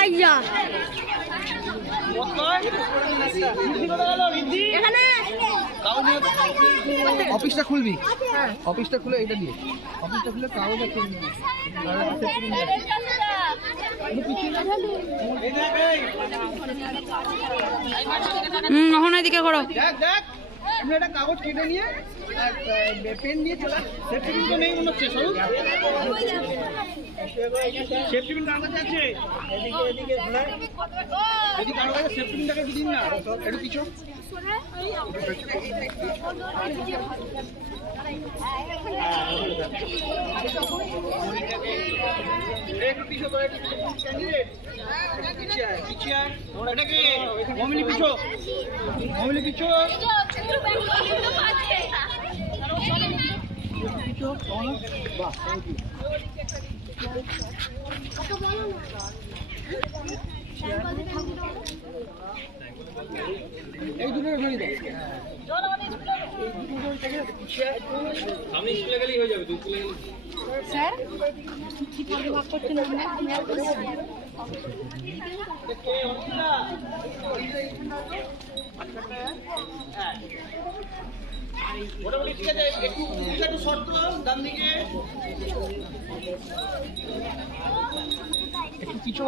আইয়া অফিসটা খুলবি, অফিসটা খুলে এটা দিয়ে, অফিসটা খুলে কাগজ আছে এখন এদিকে করো। দেখ দেখ তুমি একটা কাগজ কেটে নিয়ে পেন নিয়ে চলে সেফটি পিন তো নেই মনে হচ্ছে সরু সেফটি পিন কার কাছে আছে এদিকে এদিকে ঘোরা এদিকে কারো কাছে সেফটি পিনটাকে দিন না একটু পিছু একটু পিছু তো একটু ক্যান্ডিডেট পিছিয়ে আয় পিছিয়ে আয় এটা কি মমিলি পিছু মমিলি পিছু বাহ থ্যাংক ইউ এই দুটো ধরে দাও আমি স্কুলে গেলেই হয়ে যাবে তুই স্কুলে গেলে স্যার কি ভাবে ভাগ করতে না মোটামুটি ঠিক আছে একটু শর্ট ডান দিকে একটু পিছু